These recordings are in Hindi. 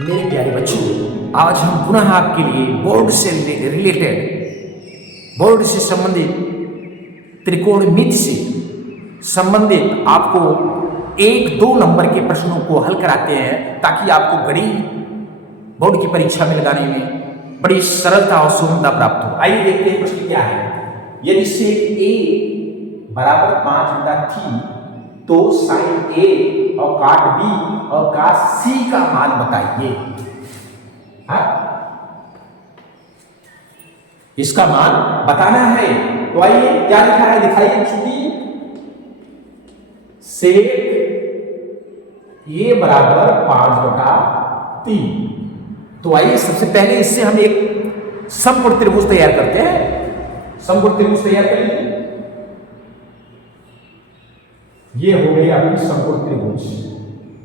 मेरे प्यारे बच्चों, आज हम पुनः आपके लिए बोर्ड से रिलेटेड, बोर्ड से संबंधित, त्रिकोणमिति से संबंधित आपको 1-2 नंबर के प्रश्नों को हल कराते हैं ताकि आपको गणित बोर्ड की परीक्षा में लगाने में बड़ी सरलता और सुगमता प्राप्त हो। आइए देखते हैं प्रश्न क्या है। यदि सेक ए बराबर 5/3 तो साइन ए और काट बी और काट सी का मान बताइए। हाँ? इसका मान बताना है। तो आइए क्या लिखा है दिखाइए। चूंकि सेक ए बराबर 5/3, तो आइए सबसे पहले इससे हम एक समकोण त्रिभुज तैयार करते हैं। समकोण त्रिभुज तैयार कर लीजिए। ये हो गई आपकी समकोण त्रिभुज,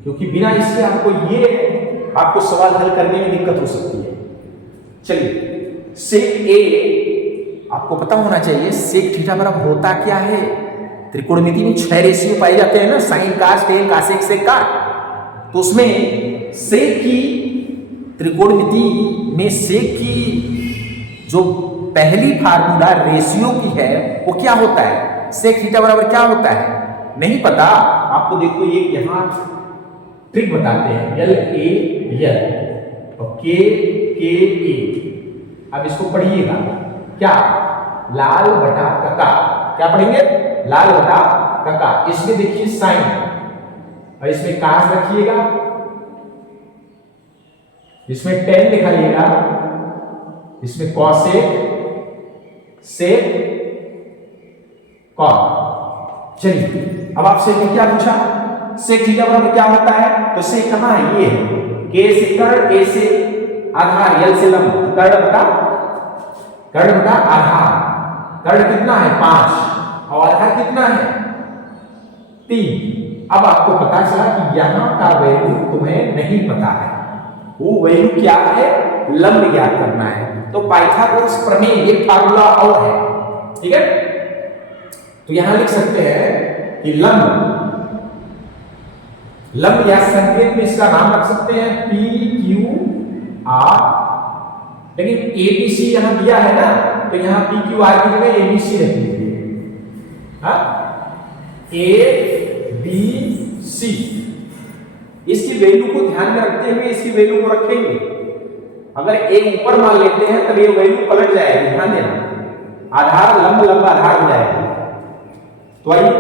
क्योंकि बिना इसके आपको सवाल हल करने में दिक्कत हो सकती है। चलिए, सेक ए आपको पता होना चाहिए। सेक थीटा बराबर होता क्या है? त्रिकोणमिति में 6 रेशियो पाए जाते हैं ना, साइन कास टेन कासेक सेक काट। तो उसमें सेक की त्रिकोणमिति में सेक की जो पहली फार्मूला रेशियो की है वो क्या होता है? सेक थीटा बराबर क्या होता है? नहीं पता आपको? देखो ये यहां ट्रिक बताते हैं। यल ए यल और के ए। अब इसको पढ़िएगा क्या? लाल बटा कका। क्या पढ़ेंगे? लाल बटा कका। इसमें देखिए साइन और इसमें कास रखिएगा, इसमें टेन दिखाइएगा, इसमें कॉसेक सेक कॉट। चलिए, अब आपसे क्या पूछा? सेक थीटा बराबर क्या होता है? तो सेक कहां है? ये है। के से कर्ण, ए से आधार, यल से लंब, कर्ण बटा आधार। कर्ण कितना है? 5 और आधार कितना है? 3। अब आपको पता चला कि यहां का वैल्यू तुम्हें नहीं पता है। वो वैल्यू क्या है? लंब ज्ञात करना है। तो पाइथागोरस प्रमेय एक फार्मूला और है, ठीक है। तो यहां लिख सकते हैं कि लंब या संकेत में इसका नाम रख सकते हैं पी क्यू आर। लेकिन एबीसी यहां दिया है ना, तो यहां पी क्यू आर की जगह एबीसी रख लीजिए। हाँ, ए बी सी। इसकी वैल्यू को ध्यान में रखते हुए इसकी वैल्यू को रखेंगे। अगर ए ऊपर मान लेते हैं तब ये वैल्यू पलट जाएगी, ध्यान देना। आधार लंब आधार हो जाएगा। तो आइए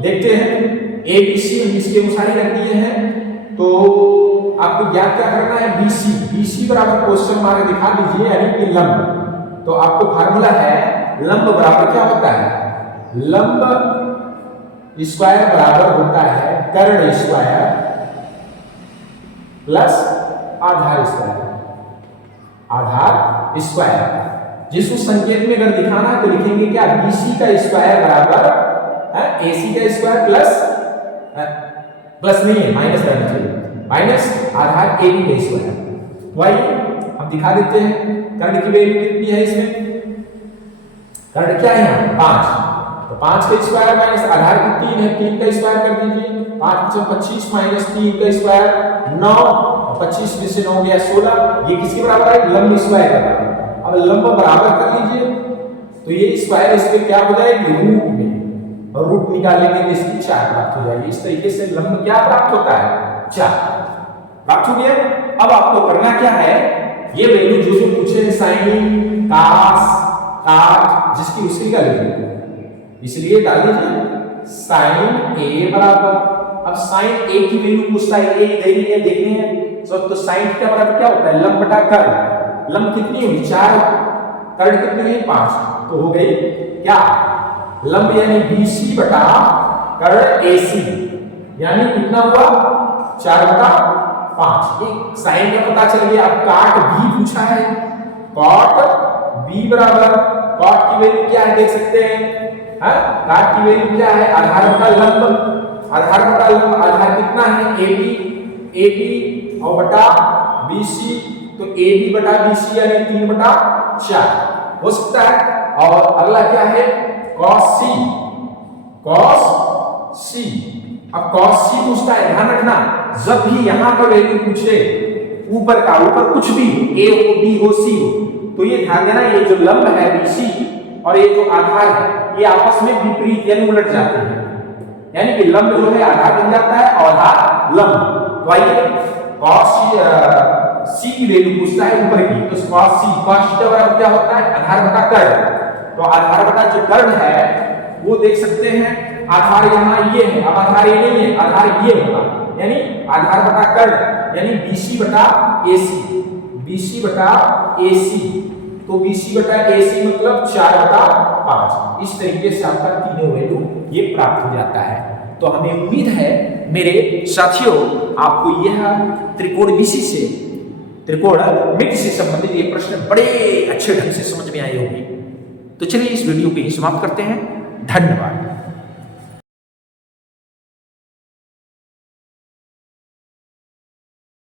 देखते हैं। ए बी सी इसके अनुसार ही रख दिए हैं। तो आपको ज्ञात क्या करना है? बीसी। बीसी बराबर क्वेश्चन मार्क दिखा दीजिए, यानी कि लंब। तो आपको फार्मूला है लंब बराबर क्या होता है? लंब स्क्वायर बराबर होता है कर्ण स्क्वायर प्लस आधार स्क्वायर। आधार स्क्वायर जिसको संकेत में अगर दिखाना है तो लिखेंगे क्या? बीसी का स्क्वायर बराबर एसी का स्क्वायर प्लस नहीं है, माइनस रहना चाहिए, माइनस आधार एबी का स्क्वायर। तो आइए हम दिखा देते हैं कर्ण की वैल्यू कितनी है। इसमें कर्ण क्या है? 5। तो 5 का स्क्वायर माइनस आधार की 3 है, 3 का स्क्वायर कर दीजिए। 5 × 25 माइनस 3 का स्क्वायर 9। 25 में से 9 गया 16। ये किसके बराबर है? लंब स्क्वायर का बराबर। अब लंब बराबर कर लीजिए तो ये स्क्वायर इसके क्या हो जाएगी? रूट में, और रूट निकालेंगे तो इसकी 4 प्राप्त हो जाएगी। इस तरीके से लंब क्या प्राप्त होता है? 4 प्राप्त हो गया। अब आपको करना क्या है? ये वैल्यू जो जो पूछे साइन कास काट जिसकी उसकी का लिखिए, इसलिए डाल दीजिए साइन ए बराबर। अब साइन ए की वैल्यू पूछता है, ए गई है देखने हैं। तो साइन थीटा बराबर क्या होता है? लंब बटा कर्ण। लंब कितनी हुई? 4। कर्ण कितनी हुई? 5। तो हो गई क्या? लंब यानी बीसी बटा कर्ण एसी, यानी कितना हुआ? 4/5। एक साइन का पता चल गया। अब काट बी पूछा है। कॉट बी बराबर, कॉट की वैल्यू क्या है देख सकते हैं। काट की वैल्यू क्या है? आधार बटा लंब। आधार बटा लंब, आधार कितना है? AB और बटा BC। तो AB बटा BC यानी 3/4 हो सकता है। और अगला क्या है? cos C। अब cos C पूछता है, ध्यान रखना जब भी यहां का वैल्यू पूछे ऊपर का, ऊपर कुछ भी ए हो, बी हो, सी हो, तो ये ध्यान देना, ये जो लंब है BC और ये जो आधार है ये आपस में विपरीत यानी उलट जाते हैं, यानी कि लंब जो है आधार बन जाता है और आधार लंब। तो आइए cos C की वैल्यू पूछता है ऊपर की, तो cos C cos थीटा बराबर क्या होता है, आधार बटा कर्ण। तो आधार बटा जो कर्ण है वो देख सकते हैं, आधार यहाँ ये है, अब आधार ये नहीं है, आधार ये होगा, यानी आधार बटा कर्ण यानी BC बटा AC, BC बटा AC, तो BC बटा AC मतलब 4/5। इस तरीके से आपका तीनों वैल्यू ये प्राप्त हो जाता है। तो हमें उम्मीद है मेरे साथियों आपको यह त्रिकोण मिति से संबंधित ये प्रश्न बड़े अच्छे ढंग से समझ में आए होंगे। तो चलिए इस वीडियो को यहीं समाप्त करते हैं। धन्यवाद।